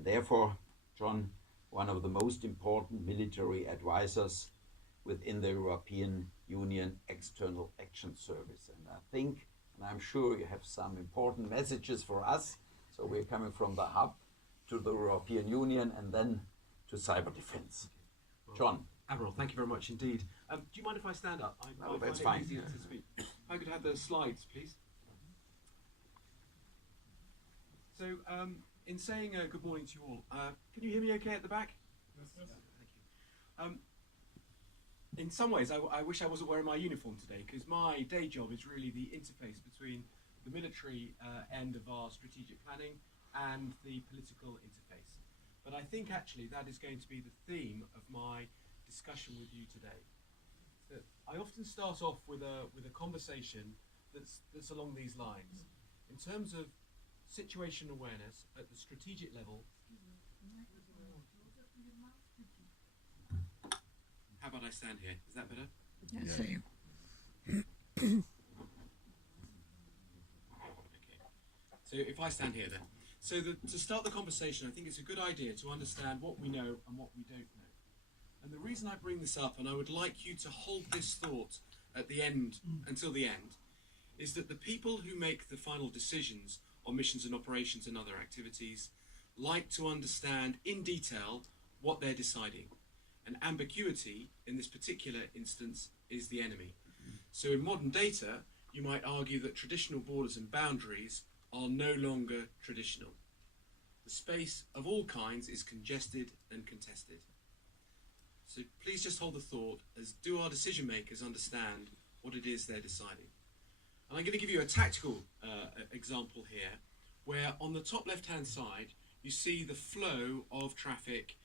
and therefore, John, one of the most important military advisors within the European Union External Action Service. And I think, and I'm sure you have some important messages for us. So we're coming from the hub to the European Union and then to cyber defense. Well, John. Admiral, thank you very much indeed. Do you mind if I stand up? No, that's fine. Easier to speak. If I could have the slides, please. So, in saying good morning to you all, can you hear me okay at the back? Yes. Thank you. In some ways, I wish I wasn't wearing my uniform today, because my day job is really the interface between the military end of our strategic planning and the political interface. But I think actually that is going to be the theme of my discussion with you today. That I often start off with a conversation that's along these lines. In terms of situation awareness at the strategic level. How about I stand here? Is that better? Yes. Okay. So if I stand here then. So to start the conversation, I think it's a good idea to understand what we know and what we don't know. And the reason I bring this up, and I would like you to hold this thought at the end, until the end, is that the people who make the final decisions on missions and operations and other activities like to understand in detail what they're deciding. And ambiguity, in this particular instance, is the enemy. So in modern data, you might argue that traditional borders and boundaries are no longer traditional. The space of all kinds is congested and contested. So please just hold the thought, as do our decision makers understand what it is they're deciding. And I'm going to give you a tactical example here, where on the top left-hand side, you see the flow of traffic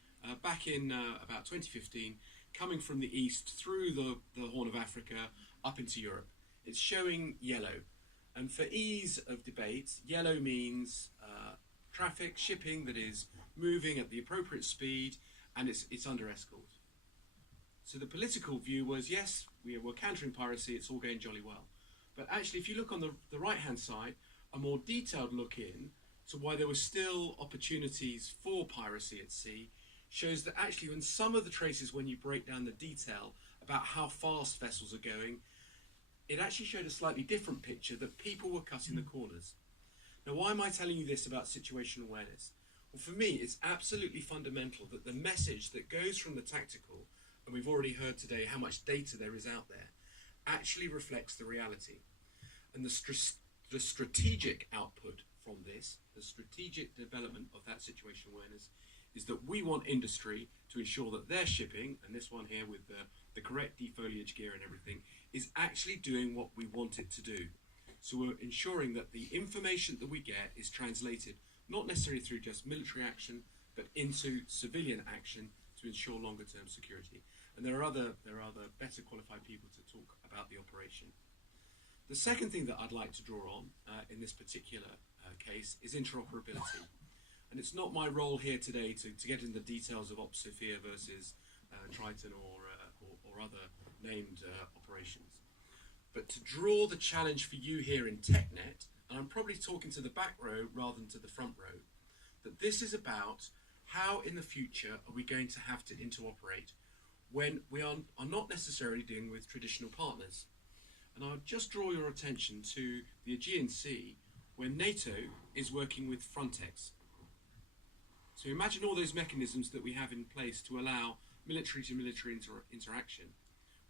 back in about 2015, coming from the east through the Horn of Africa up into Europe. It's showing yellow. And for ease of debate, yellow means traffic, shipping that is moving at the appropriate speed, and it's under escort. So the political view was, yes, we're countering piracy, it's all going jolly well. But actually, if you look on the right-hand side, a more detailed look in to why there were still opportunities for piracy at sea shows that actually in some of the traces, when you break down the detail about how fast vessels are going, it actually showed a slightly different picture, that people were cutting the corners. Now, why am I telling you this about situational awareness? Well, for me, it's absolutely fundamental that the message that goes from the tactical, and we've already heard today how much data there is out there, actually reflects the reality. And the strategic output from this, the strategic development of that situational awareness, is that we want industry to ensure that their shipping, and this one here with the correct defoliage gear and everything, is actually doing what we want it to do. So we're ensuring that the information that we get is translated not necessarily through just military action, but into civilian action to ensure longer term security. And there are other better qualified people to talk about the operation. The second thing that I'd like to draw on in this particular case is interoperability. And it's not my role here today to get into the details of Ops Sophia versus Triton or other named operations, but to draw the challenge for you here in TechNet, and I'm probably talking to the back row rather than to the front row, that this is about how in the future are we going to have to interoperate when we are not necessarily dealing with traditional partners. And I would just draw your attention to the Aegean Sea, where NATO is working with Frontex. So imagine all those mechanisms that we have in place to allow military-to-military interaction.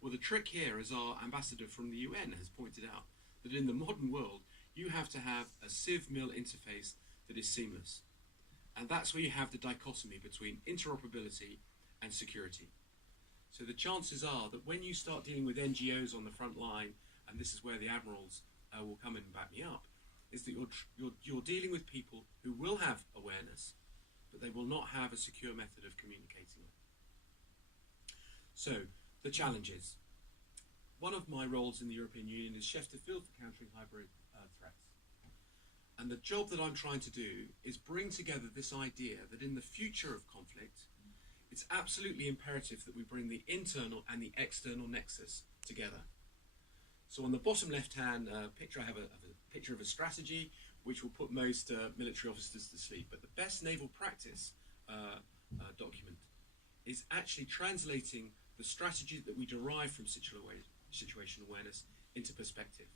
Well, the trick here, as our ambassador from the UN has pointed out, that in the modern world, you have to have a civ-mil interface that is seamless. And that's where you have the dichotomy between interoperability and security. So the chances are that when you start dealing with NGOs on the front line, and this is where the admirals will come in and back me up, is that you're dealing with people who will have awareness, but they will not have a secure method of communicating it. So, the challenges. One of my roles in the European Union is chef de file for countering hybrid threats. And the job that I'm trying to do is bring together this idea that in the future of conflict, it's absolutely imperative that we bring the internal and the external nexus together. So on the bottom left-hand picture, I have a picture of a strategy which will put most military officers to sleep. But the best naval practice document is actually translating the strategy that we derive from situational awareness into perspective.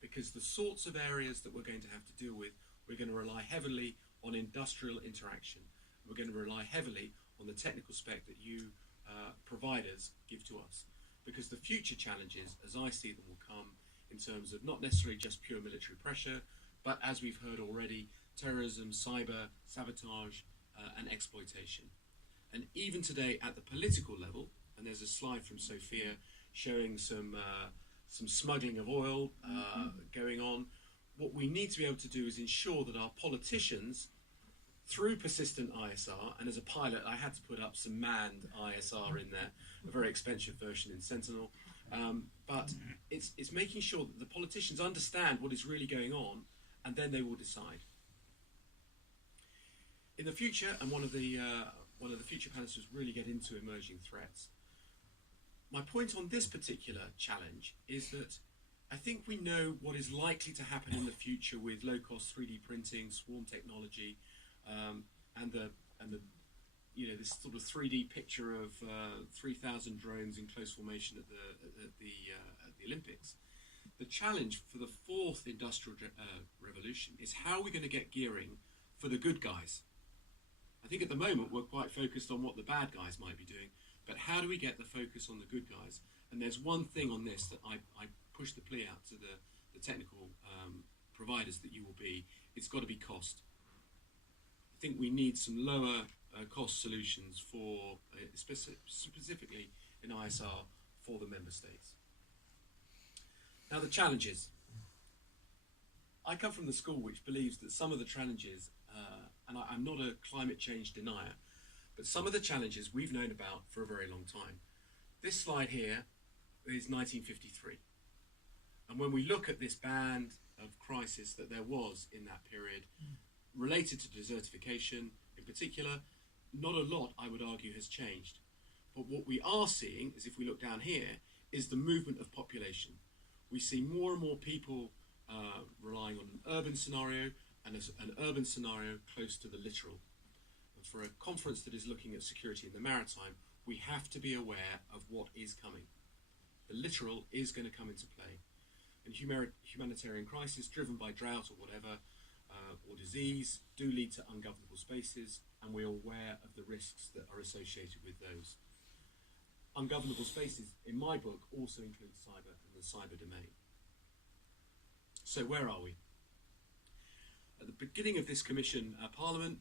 Because the sorts of areas that we're going to have to deal with, we're going to rely heavily on industrial interaction. We're going to rely heavily on the technical spec that you providers give to us. Because the future challenges, as I see them, will come in terms of not necessarily just pure military pressure, but as we've heard already, terrorism, cyber, sabotage, and exploitation. And even today at the political level, and there's a slide from Sophia showing some smuggling of oil going on, what we need to be able to do is ensure that our politicians, through persistent ISR, and as a pilot I had to put up some manned ISR in there, a very expensive version in Sentinel, but it's making sure that the politicians understand what is really going on, and then they will decide. In the future, and one of the future panelists really get into emerging threats. My point on this particular challenge is that I think we know what is likely to happen in the future with low-cost 3D printing, swarm technology, and the this sort of 3D picture of 3,000 drones in close formation at the Olympics. The challenge for the fourth industrial revolution is how we're going to get gearing for the good guys. I think at the moment we're quite focused on what the bad guys might be doing, but how do we get the focus on the good guys? And there's one thing on this that I push the plea out to the technical providers that you will be. It's got to be cost. I think we need some lower cost solutions for specifically in ISR for the member states. Now the challenges. I come from the school which believes that some of the challenges, and I'm not a climate change denier, but some of the challenges we've known about for a very long time. This slide here is 1953. And when we look at this band of crisis that there was in that period, related to desertification in particular, not a lot, I would argue, has changed. But what we are seeing is, if we look down here, is the movement of population. We see more and more people relying on an urban scenario and an urban scenario close to the littoral. And for a conference that is looking at security in the maritime, we have to be aware of what is coming. The littoral is going to come into play. And humanitarian crisis driven by drought or whatever, or disease, do lead to ungovernable spaces, and we're aware of the risks that are associated with those. Ungovernable spaces, in my book, also include cyber and the cyber domain. So where are we? At the beginning of this Commission Parliament,